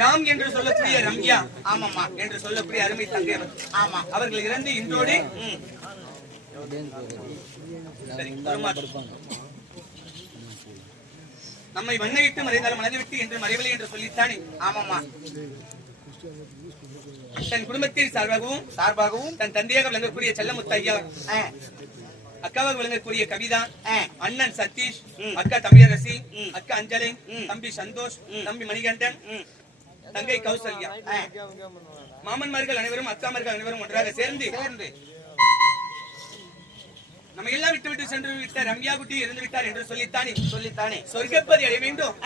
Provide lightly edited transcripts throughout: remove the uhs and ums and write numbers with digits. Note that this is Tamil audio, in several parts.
ராம் என்று சொல்லக்கூடிய ரம்யா, ஆமாமா என்று சொல்லக்கூடிய அருமை தங்கை, ஆமா அவர்கள் இறந்து இன்றோடு நம்மை மண்ணை விட்டு மறைந்தாலும் மனதை விட்டு என்று மறைவில்லை என்று சொல்லித்தானே. ஆமாமா தன் குடும்பத்தின் சார்பாகவும் தன் தந்தையாக விளங்கக்கூடிய செல்லமுத்து ஐயா, அக்காவாக விளங்கக்கூடிய கவிதா, அண்ணன் சதீஷ், அக்கா தமிழரசி, அக்கா அஞ்சலி, தம்பி சந்தோஷ், தம்பி மணிகண்டன், தங்கை கௌசல்யா, மாமன்மார்கள் அனைவரும் அக்காமார்கள் அனைவரும் ஒன்றாக சேர்ந்து நம்ம எல்லாம் விட்டு சென்று விட்ட ரம்யா குட்டி இருந்து விட்டார் என்று சொல்லித்தானே சொர்க்கப்பதி அடைய வேண்டும்.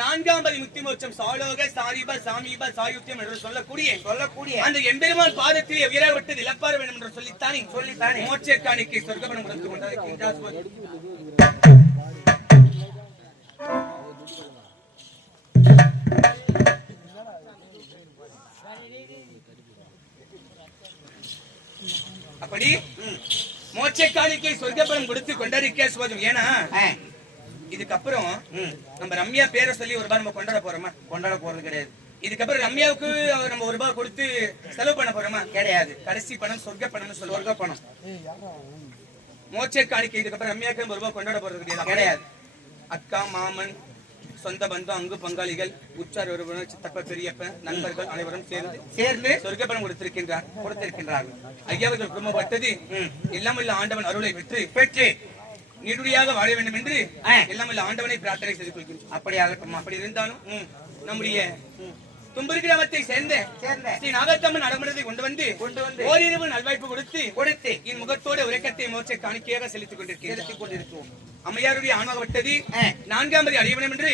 4ஆம் பதி முக்தி மோட்சம் சாலோக சாரிப சாமீப சாயுத்தியம் என்று சொல்லக்கூடிய அந்த எம்பெருமான் பாதத்தில் எவ்விரா விட்டு இழப்பார வேண்டும் என்று சொல்லித்தானே மோட்ச காணிக்கை சொர்க்கப்பனம் கொடுத்து கொண்டார். அப்படி மோட்ச காணிக்கை சொர்க்கப்பனம் கொடுத்து கொண்டாடிக்க சோஜம். ஏன்னா இதுக்கப்புறம் நம்ம ரம்யா பேரை சொல்லி ஒரு ரூபாய் நம்ம கொண்டாட போறது கிடையாது. இதுக்கப்புறம் ரம்யாவுக்கு நம்ம ஒரு ரூபாய் கொடுத்து செலவு பண்ண போறோமா? கிடையாது. கடைசி பணம் சொர்க்க பணம் சொர்க்க பணம் மோட்ச காணிக்கை. இதுக்கப்புறம் ரம்யாவுக்கு ஒரு ரூபாய் கொண்டாட போறது கிடையாது. அக்கா மாமன் சொந்த பந்தம் அங்கு பங்காளிகள் உற்றார் ஒருவரும் சித்தப்ப பெரியப்ப நண்பர்கள் அனைவரும் சேர்ந்து சொர்க்கப்பணம் கொடுத்திருக்கின்றார்கள். ஐயாவர்கள் குடும்பப்பட்டது எல்லாமல்ல ஆண்டவன் அருளை பெற்று நீடுடியாக வாழ வேண்டும் என்று எல்லாமல்ல ஆண்டவனை பிரார்த்தனை செய்து கொள்கிறோம். அப்படியாகட்டும். அப்படி இருந்தாலும் நம்முடைய தும்புரி கிராமத்தை சேர்ந்த ஸ்ரீ நாகத்தம்மன் நடைமுறை கொண்டு வந்து ஓரிரவு நல்வாய்ப்பு கொடுத்து என் முகத்தோட உரைக்கத்தை மோட்ச காணிக்கையாக செலுத்திக் கொண்டிருக்கிறோம். அம்மையாருடைய ஆன்மாகப்பட்டது 4ஆம் பதி அடைய வேண்டும் என்று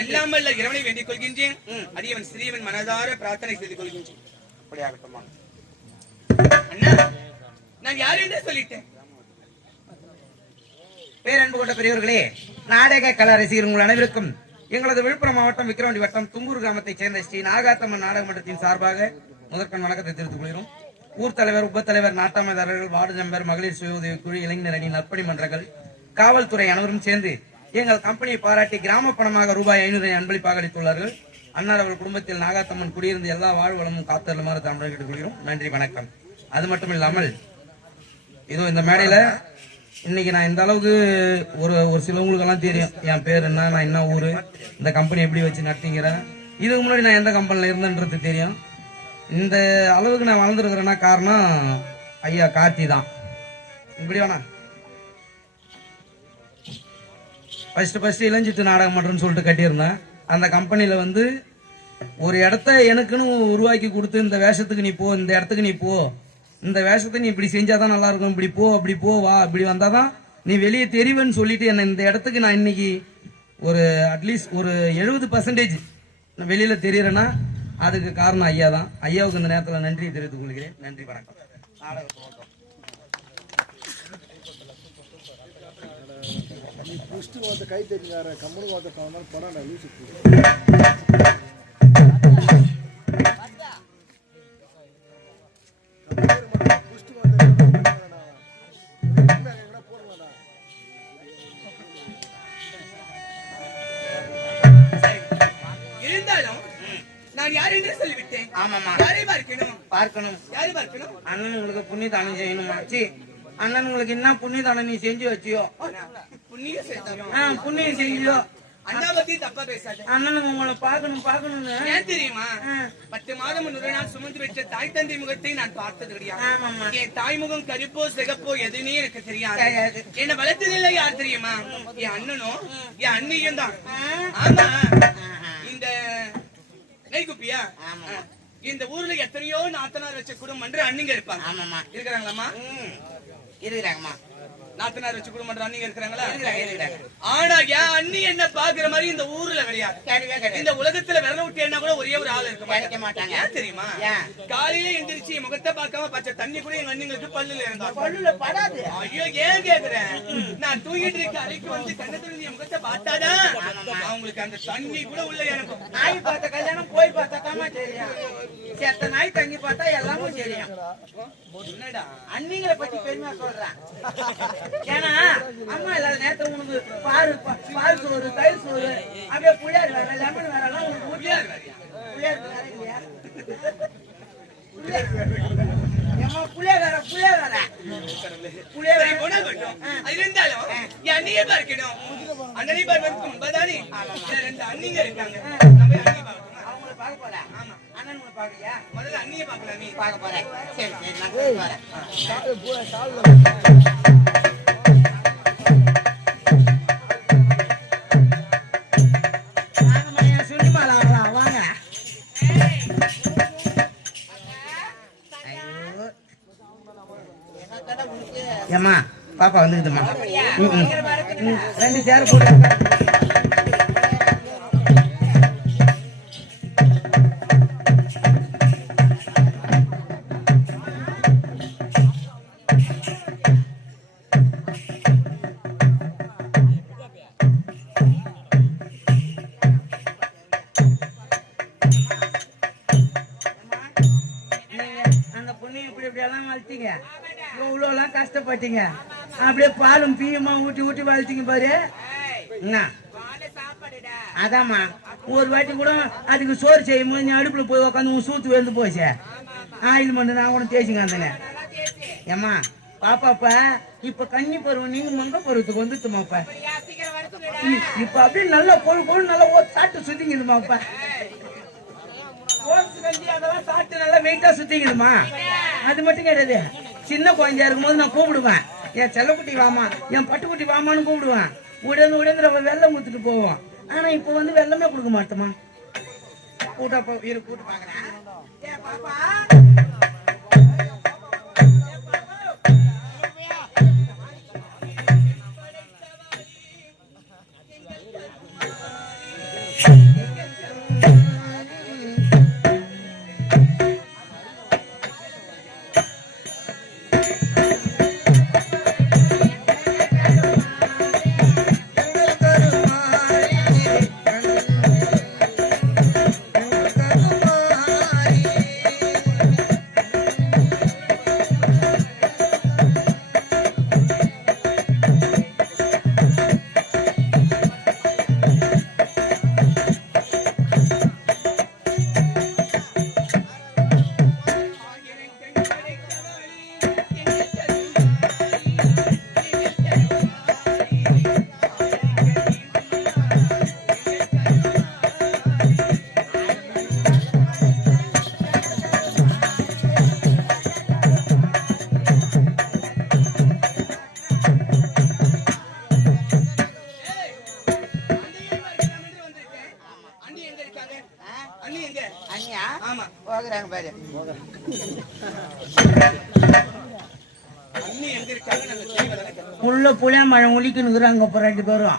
எல்லாம் வல்ல இறைவனை வேண்டிக் கொள்கின்றேன். அடியவன் சிறியவன் மனதார பிரார்த்தனை செய்து கொள்கின்றேன். அப்படியாகட்டும். அண்ணா, நான் யாரு என்று சொல்லிட்டேன். பேரன்பு கொண்ட பெரியவர்களே, நாடக கலா ரசிகர் உங்கள் அனைவருக்கும் எங்களது விழுப்புரம் மாவட்டம் விக்கிரவாண்டி வட்டம் தும்பூர் கிராமத்தைச் சேர்ந்த ஸ்ரீ நாகாத்தம்மன் நாடக மன்றத்தின் சார்பாக முதற்கண் வணக்கத்தை தெரிவித்துக் கொள்கிறோம். ஊர் தலைவர், உப தலைவர், நாட்டாமையாளர்கள், வார்டு மெம்பர், மகளிர் சுய உதவி குழு, இளைஞர் அணி, நற்பணி மன்றங்கள், காவல்துறை அனைவரும் சேர்ந்து எங்கள் கம்பெனியை பாராட்டி கிராம பணமாக ரூபாய் 500 அன்பளிப்பாக அளித்துள்ளார்கள். அன்னார் அவர்கள் குடும்பத்தில் நாகாத்தம்மன் குடியிருந்து எல்லா வாழ்வளமும் காத்தருமாறு தமிழக கேட்டுக்கொள்கிறோம். நன்றி, வணக்கம். அது மட்டும் இல்லாமல் இதோ இந்த மேடையில இன்னைக்கு நான் இந்த அளவுக்கு ஒரு சிலவங்களுக்கெல்லாம் தெரியும் என் பேர் என்ன, நான் என்ன ஊரு, இந்த கம்பெனி எப்படி வச்சு நடத்திங்கிறேன். இதுக்கு முன்னாடி நான் எந்த கம்பெனியில் இருந்தேன்றது தெரியும். இந்த அளவுக்கு நான் வளர்ந்துருக்கிறேன்னா காரணம் ஐயா கார்த்தி தான். இப்படி வேணா ஃபர்ஸ்ட் இளஞ்சிட்டு நாடகம் மன்றம்னு சொல்லிட்டு கட்டியிருந்தேன். அந்த கம்பெனியில் வந்து ஒரு இடத்த எனக்குன்னு உருவாக்கி கொடுத்து, இந்த வேஷத்துக்கு நீ போ, இந்த இடத்துக்கு நீ போ, இந்த வேஷத்தை நீ இப்படி செஞ்சாதான் நல்லா இருக்கும், இப்படி போ, அப்படி போ, வா, இப்படி வந்தாதான் நீ வெளியே தெரிவேன்னு சொல்லிட்டு என்ன இந்த இடத்துக்கு நான் இன்னைக்கு ஒரு அட்லீஸ்ட் ஒரு 70% வெளியில தெரியறேன்னா அதுக்கு காரணம் ஐயா தான். ஐயாவுக்கு இந்த நேரத்தில் நன்றி தெரிவித்துக் கொள்கிறேன். நன்றி, வணக்கம். கை தெரிஞ்சார கம்மனு படம் அண்ணன் உங்களுக்கு புண்ணியதானம் செய்யணும். அண்ணன் உங்களுக்கு என்ன புண்ணியதானம் நீ செஞ்சு வச்சியோ, புண்ணியம் செஞ்சியோ, அண்ணனுக்கு உங்களை பார்க்கணும். ஏன் தெரியுமா, 10 மாதம் 100 நாள் சுமந்து வச்ச தாய் தந்தை முகத்தை நான் பார்த்தது கிடையாது. என் தாய் முகம் கருப்போ சிகப்போ எதுவுமே எனக்கு தெரியாது. என்ன வளர்த்ததில்லை யார் தெரியுமா, என் அண்ணனும் என் அண்ணியும் தான். ஆமா, இந்த நெய்குப்பியா இந்த ஊர்ல எத்தனையோ நாத்தனார் வச்ச குடும்பம் அண்ணிங்க இருப்பாங்க. ஆமாமா, இருக்கிறாங்களாமா? இருக்கிறாங்கம்மா. நாத்தனார் வச்சு குடும்பம் அண்ணிங்க இருக்கிறாங்களா? ஆனா என் அண்ணி என்ன பாக்குற மாதிரி இந்த ஊர்ல கிடையாது. இந்த உலகத்துல விரல விட்டு என்ன கூட ஒரே ஒரு ஆள் இருக்க மாட்டாங்க. ஏன் தெரியுமா, காலையில எந்திரிச்சு முகத்தை பார்க்காம பச்சை தண்ணி கூட எங்க அண்ணிங்களுக்கு பல்லுல இருந்தா பல்லுல படாது. ஐயோ, ஏன் கேக்குறேன், நான் தூங்கிட்டு இருக்க அறைக்கு வந்து கண்ணத்துல நீ முகத்தை பார்த்தாதான் அவங்களுக்கு அந்த தண்ணி கூட உள்ள எனக்கு. நாய் பார்த்த கல்யாணம் போய் பார்த்தாக்காம தெரியும், செத்த நாய் தங்கி பார்த்தா எல்லாமும் தெரியும். என்னடா அண்ணிங்களை பத்தி பெருமையா சொல்றேன். ஏன்னா அம்மா இல்லாத நேரத்தை உனக்கு பால் சோறு, தயிர் சோறு, அப்படியே புளியார் வேற, லெமன் வேற எல்லாம் உனக்கு ஏம்மா புளியகார சரி, போனா போட்டும். அது இருந்தாலும் என் அண்ணியை பார்க்கணும். அண்ணனை பார்ப்பதற்கு முன்பதானே இந்த ரெண்டு அண்ணிங்க இருக்காங்க. நம்ம அண்ணியை பார்க்கணுமா? அவங்கள பார்க்க போல. ஆமா. அண்ணன் பாக்கலையா? முதல்ல அண்ணியை பார்க்கலாமே. பார்க்க போறேன். சரி நான் போய் வரேன். வாங்க. ஏம்மா பாப்பா வந்துக்குதுமா. 2 சேர் போட்டு இவ்வளோலாம் கஷ்டப்பட்டீங்க. அப்படியே பாலும் பீயுமா ஊட்டி ஊட்டி வளர்த்தீங்க பாரு. என்ன அதாம்மா ஒரு வாட்டி கூட அதுக்கு சோறு செய்யும் போது நீ அடுப்புல போய் உட்காந்து சூத்து வெந்து போச்சு. ஆயில் மண்டு நான் கூட தேய்ச்சிங்க அந்தன. ஏம்மா பாப்பாப்பா இப்ப கன்னி பருவம் நீங்க மங்க பருவத்துக்கு வந்துட்டுமாப்பா. இப்ப அப்படியே நல்லா பொழு நல்லா சாப்பிட்டு சுத்திங்கதுமாப்பா. அதெல்லாம் சாப்பிட்டு நல்லா வெயிட்டா சுத்திக்கணுமா? அது மட்டும் கிடையாது. சின்ன குழந்தையா இருக்கும்போது நான் கூப்பிடுவேன், என் செல்லக்குட்டி வாமா, என் பட்டுக்குட்டி வாமான்னு கூப்பிடுவேன். உடனே வெள்ளம் கொடுத்துட்டு போவோம். ஆனா இப்ப வந்து வெள்ளமே கொடுக்க மாட்டோமா. கூட்டப்போ இரு கூட்டு பாக்குறேன். போகிறாங்க பாரு. உள்ள புளியா மழை உளிக்குனுக்குறாங்க இப்ப 2 பேரும்.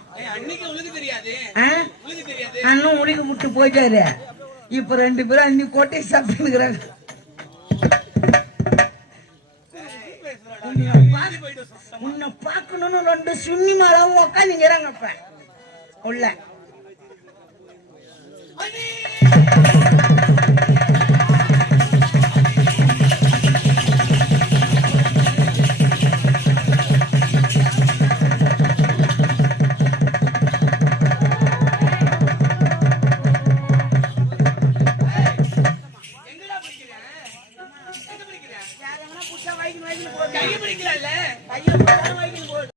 அண்ணன் உளிக்கு விட்டு போயிட்டாரு. இப்ப 2 பேரும் அன்னி கொட்டை சாப்பிட்டுக்கிறாங்க. உன்னை பாக்கணும்னு 2 சுண்ணி மாலாவும் உக்காந்துங்கிறாங்க இப்ப உள்ள.